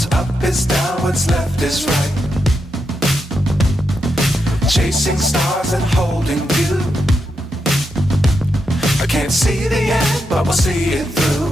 What's up is down, what's left is right. Chasing stars and holding you. I can't see the end, but we'll see it through.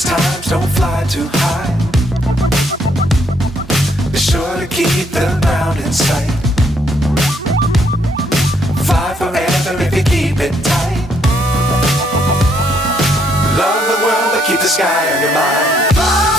Times don't fly too high. Be sure to keep the ground in sight. Fly forever if you keep it tight. Love the world but keep the sky on your mind. Fly.